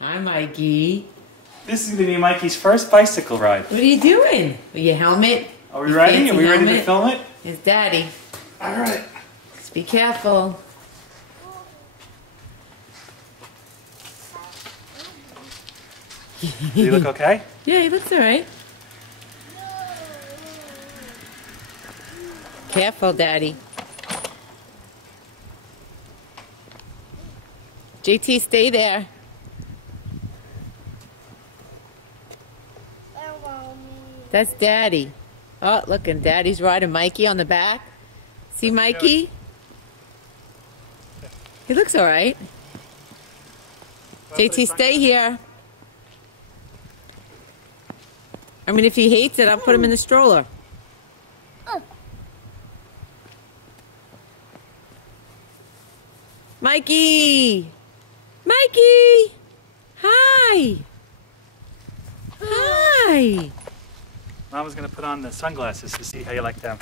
Hi, Mikey. This is going to be Mikey's first bicycle ride. What are you doing? With your helmet? Are we ready? Are we ready to film it? It's Daddy. All right. Just be careful. Do you look okay? Yeah, he looks all right. Careful, Daddy. JT, stay there. That's Daddy. Oh, look, and Daddy's riding Mikey on the back. See Mikey? He looks all right. JT, stay here. I mean, if he hates it, I'll put him in the stroller. Mikey! Mikey! Hi! Hi! Mama's going to put on the sunglasses to see how you like them.